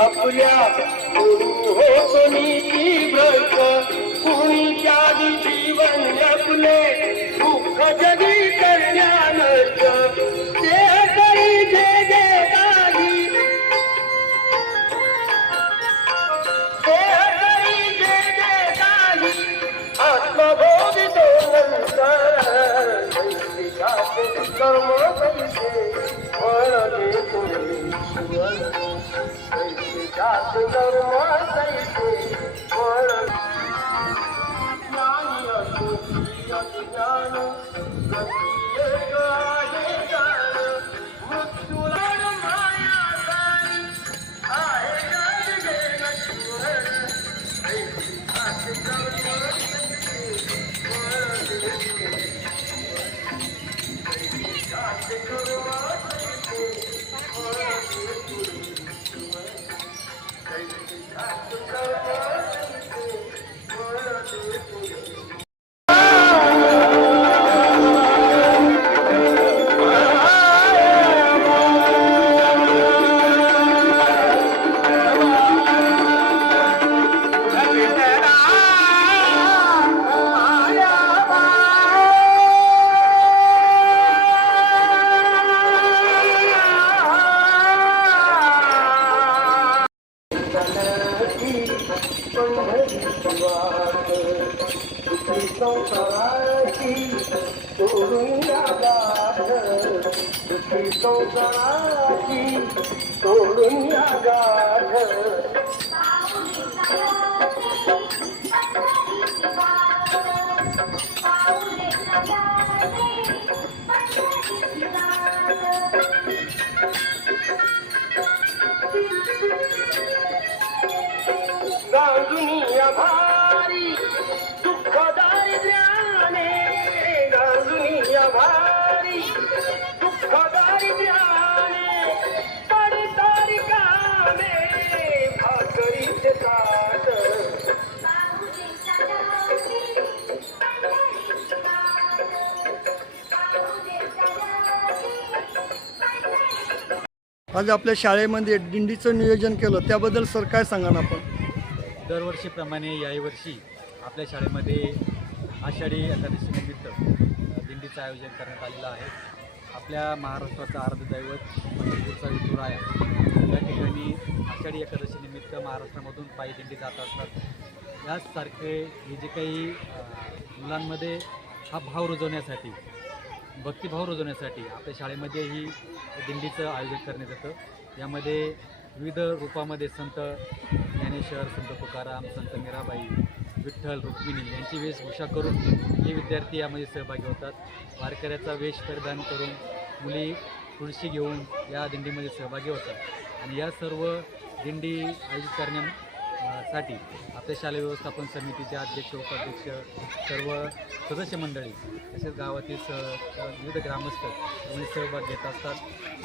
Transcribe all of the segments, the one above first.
आपल्या गुरु होतो नीती भ्रष्ट कुणी त्यागी जीवन आपले दुःख जगी कल्याण ते करी जे जे दागी ते करी जे जे दागी आत्मबोध तो नंतर दैविकाचे कर्म कैसे फळ दे तुझे दैविकाचे कर्म कैसे फळ सोडून गाढ दुःखी आज आपल्या शाळेमध्ये दिंडीचं नियोजन केलं त्याबद्दल सर काय सांगा ना आपण? दरवर्षीप्रमाणे याहीवर्षी आपल्या शाळेमध्ये आषाढी एकादशीनिमित्त दिंडीचं आयोजन करण्यात आलेलं आहे. आपल्या महाराष्ट्राचा अर्धदैवत पंढरपूरचा विठुराया या ठिकाणी आषाढी एकादशीनिमित्त महाराष्ट्रामधून पायी दिंडी जात असतात. याचसारखे हे जे काही अ, मुलांमध्ये हा भाव रुजवण्यासाठी भक्तिभाव रुजवण्यासाठी आपल्या शाळेमध्ये ही दिंडीचं आयोजन करण्यात येतं. यामध्ये विविध रूपामध्ये संत ज्ञानेश्वर संत तुकाराम संत मीराबाई विठ्ठल रुक्मिणी यांची वेशभूषा करून हे विद्यार्थी यामध्ये सहभागी होतात. वारकऱ्याचा वेश परिधान करून मुली तुळशी घेऊन या दिंडीमध्ये सहभागी होतात. आणि या सर्व दिंडी आयोजित करण्या साठी आपल्या शालेय व्यवस्थापन समितीचे अध्यक्ष उपाध्यक्ष सर्व सदस्य मंडळी तसेच गावातील स विविध ग्रामस्थ यामध्ये सहभाग घेत असतात.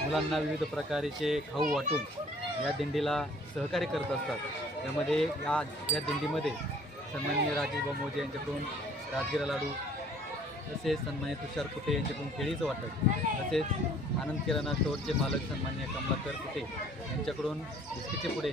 मुलांना विविध प्रकारचे खाऊ वाटून या दिंडीला सहकार्य करत असतात. यामध्ये या या दिंडीमध्ये सन्माननीय राजीव बमोजे यांच्याकडून राजगिरा लाडू तसेच सन्मान्य तुषार कुटे यांच्याकडून केळीचं वाटप तसेच आनंद किराणा स्टोअरचे मालक सन्मान्य कमलाकर कुटे यांच्याकडून बिस्किटचे पुढे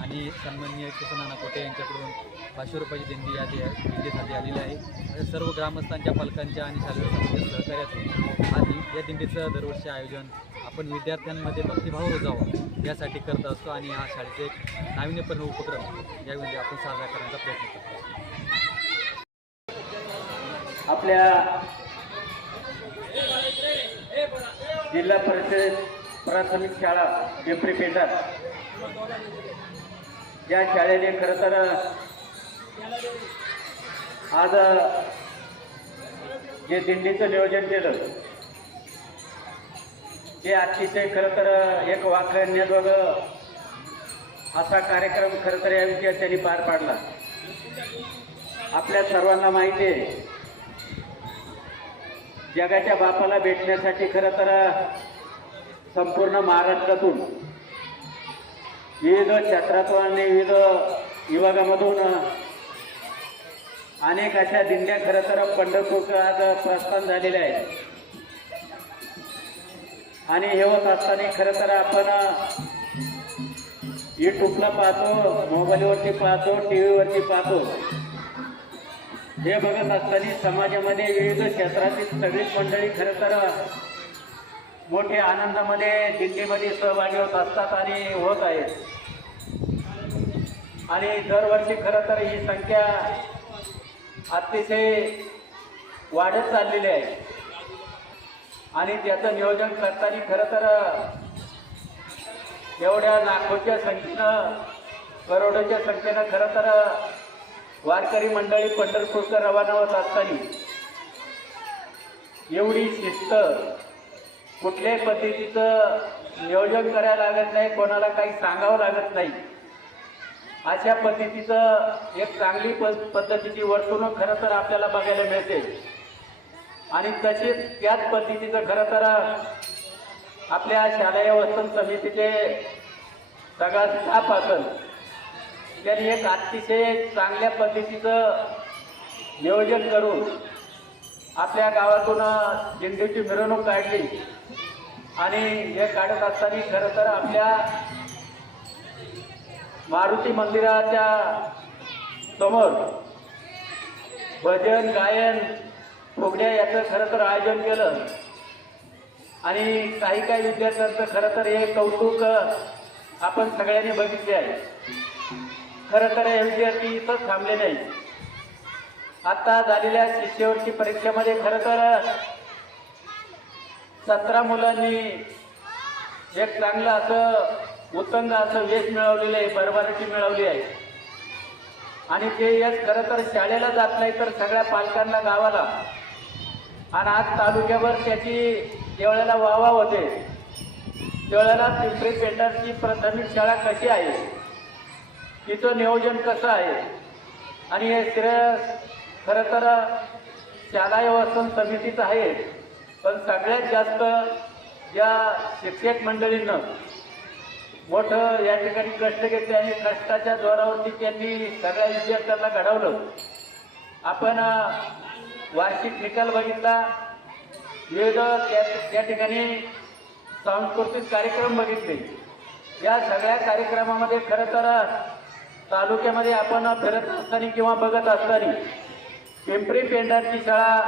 आणि सन्मान्य किसनाना कोटे यांच्याकडून पाचशे रुपयाची दिंडी यादी दिंडीसाठी आलेली आहे. अशा सर्व ग्रामस्थांच्या पालकांच्या आणि शालेय समाजाच्या सहकार्यातून हा या दिंडीचं दरवर्षी आयोजन आपण विद्यार्थ्यांमध्ये भक्तिभाव रुजावा यासाठी करत असतो आणि हा शाळेचे एक नाविन्यपूर्ण उपक्रम यामध्ये आपण साजरा करण्याचा प्रयत्न करतो. आपल्या जिल्हा परिषद प्राथमिक शाळा पिंपरी पेठात. या शाळेने खरं तर आज जे दिंडीचं नियोजन केलं ते अतिशय खरं तर एक वाखाणण्याजोग असा कार्यक्रम खरं तर या विद्यार्थ्यांनी पार पाडला. आपल्या सर्वांना माहिती आहे जगाच्या बापाला भेटण्यासाठी खरं तर संपूर्ण महाराष्ट्रातून विविध क्षेत्रातून आणि विविध विभागामधून अनेक अशा दिंड्या खरं तर पंढरपूरचं आज प्रस्थान झालेल्या आहे. आणि हे होत असताना खरं तर आपण युट्यूबला पाहतो मोबाईलवरती पाहतो टी व्हीवरती पाहतो. हे बघत असताना समाजामध्ये विविध क्षेत्रातील सगळीच मंडळी खरं तर मोठे आनंदामध्ये दिंडीमध्ये सहभागी होत असतात आणि होत आहेत. आणि दरवर्षी खरं तर ही संख्या अतिशय वाढत चाललेली आहे. आणि त्याचं नियोजन करताना खरं तर एवढ्या लाखोच्या संख्येनं करोडोच्या संख्येनं खरं तर वारकरी मंडळी पंढरपूरकर रवाना होत असताना एवढी शिस्त कुठल्याही पद्धतीचं नियोजन करायला लागत नाही कोणाला काही सांगावं लागत नाही. अशा पद्धतीचं एक चांगली प पद्धतीची वर्तणूक खरं तर आपल्याला बघायला मिळते. आणि तसेच त्याच पद्धतीचं खरं तर आपल्या शालेय वसंत समितीचे सगळा स्टाफ असेल त्यांनी एक अतिशय चांगल्या पद्धतीचं नियोजन करून आपल्या गावातून झेंडूची मिरवणूक काढली. आणि हे काढत असताना खरं तर आपल्या मारुती मंदिराच्या समोर भजन गायन फुगड्या याचं खरं तर आयोजन केलं. आणि काही काही विद्यार्थ्यांचं खरं तर हे कौतुक आपण सगळ्यांनी बघितले आहे. खरं तर हे विद्यार्थी इथंच थांबले नाही आता झालेल्या शिष्यवृत्ती परीक्षेमध्ये खरं तर सतरा मुलांनी एक चांगलं असं उत्तंग असं यश मिळवलेलं आहे भरभराटी मिळवली आहे. आणि ते यश खरं तर शाळेला जात नाही तर सगळ्या पालकांना गावाला. आणि आज तालुक्यावर त्याची देवळ्याला वावा होते. देवळ्याला पिंपरी पेंटरची प्राथमिक शाळा कशी आहे? तिचं नियोजन कसं आहे? आणि हे श्रेय खरं तर शाला व्यवस्थापन समितीचं आहे पण सगळ्यात जास्त या शिक्षक मंडळींनं मोठं या ठिकाणी कष्ट घेतले आणि कष्टाच्या जोरावरती त्यांनी सगळ्या विद्यार्थ्यांना घडवलं. आपण वार्षिक निकाल बघितला विविध त्या त्या ठिकाणी सांस्कृतिक कार्यक्रम बघितले. या सगळ्या कार्यक्रमामध्ये खरं तर तालुक्यामध्ये आपण फिरत असताना किंवा बघत असताना पिंपरी पेंढारची शाळा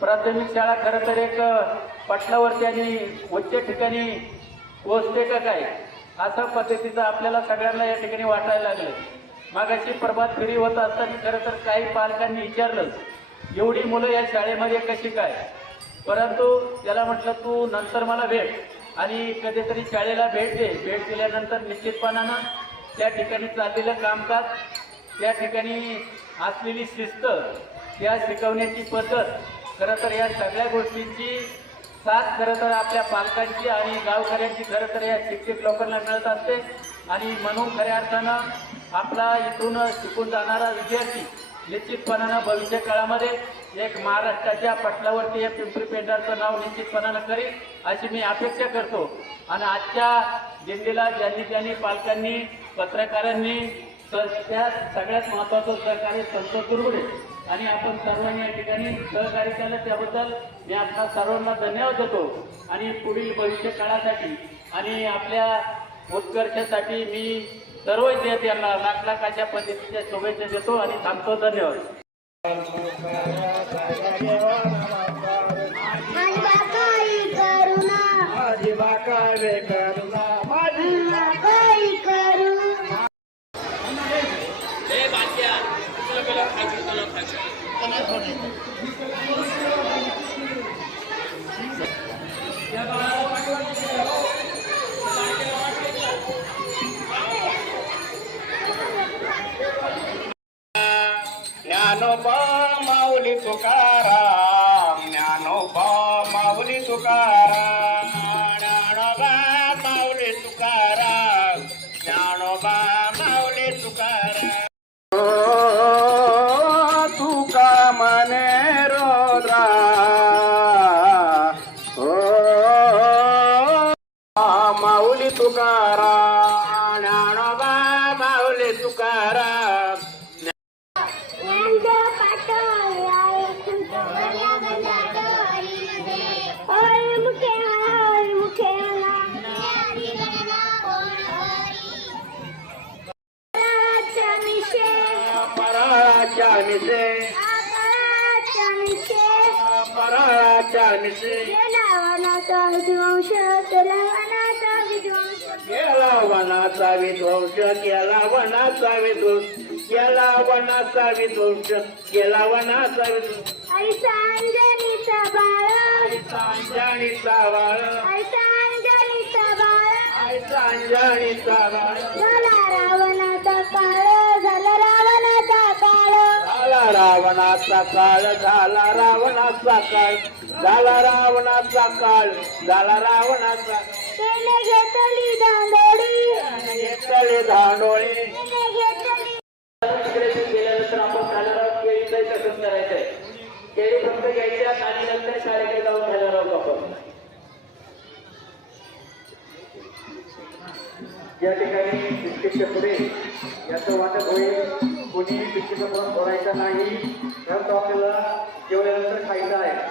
प्राथमिक शाळा खरं तर एक पटलावरती आणि उच्च ठिकाणी पोचते का काय अशा पद्धतीचं आपल्याला सगळ्यांना या ठिकाणी वाटायला लागलं. मागाशी प्रभात फेरी होत असताना खरं तर काही पालकांनी विचारलं एवढी मुलं या शाळेमध्ये कशी काय? परंतु त्याला म्हटलं तू नंतर मला भेट आणि कधीतरी शाळेला भेट दे. भेट दिल्यानंतर निश्चितपणानं त्या ठिकाणी चाललेलं कामकाज त्या ठिकाणी असलेली शिस्त त्या शिकवण्याची पद्धत खरं तर या सगळ्या गोष्टींची साथ खरं तर आपल्या पालकांची आणि गावकऱ्यांची खरं तर या शिक्षक लोकांना मिळत असते. आणि म्हणून खऱ्या अर्थानं आपला इथून शिकून जाणारा विद्यार्थी निश्चितपणानं भविष्य काळामध्ये एक महाराष्ट्राच्या पटलावरती या पिंपरी पेंढारचं नाव निश्चितपणानं करेल अशी मी अपेक्षा करतो. आणि आजच्या दिल्लीला ज्यांनी ज्यांनी पालकांनी पत्रकारांनी तर त्या सगळ्यात महत्त्वाचं सहकार्य संत दुर्गुडे आणि आपण सर्वांनी या ठिकाणी सहकार्य केलं त्याबद्दल मी आपल्या सर्वांना धन्यवाद देतो. आणि पुढील भविष्य काळासाठी आणि आपल्या उत्कर्षासाठी मी सर्व विद्यार्थ्यांना लाख लाखाच्या पद्धतीच्या शुभेच्छा देतो आणि थांबतो. धन्यवाद. ज्ञानोबा माऊली तुकाराम ज्ञानोबा माऊली तुकाराम ज्ञानोबा माऊली तुकाराम ज्ञानोबा माऊली तुकाराम। तुका मने mishi Maharata mishi काळ झाला रावणाचा काळ. झाला रावणाचा काळ झाला रावणाचा घेतली धांडोळे. गेल्यानंतर आपण खाणार आहोत केळीचंही तसंच करायचंय. केळी फक्त घ्यायच्या आणि नंतर शाळेकडे जाऊन खाणार आहोत आपण. या ठिकाणी पुढे याचं वाटप होईल. कोणी बिस्किटचा पुढं सोडायचा नाही. तर तो आपल्याला जेवल्यानंतर खायचा आहे.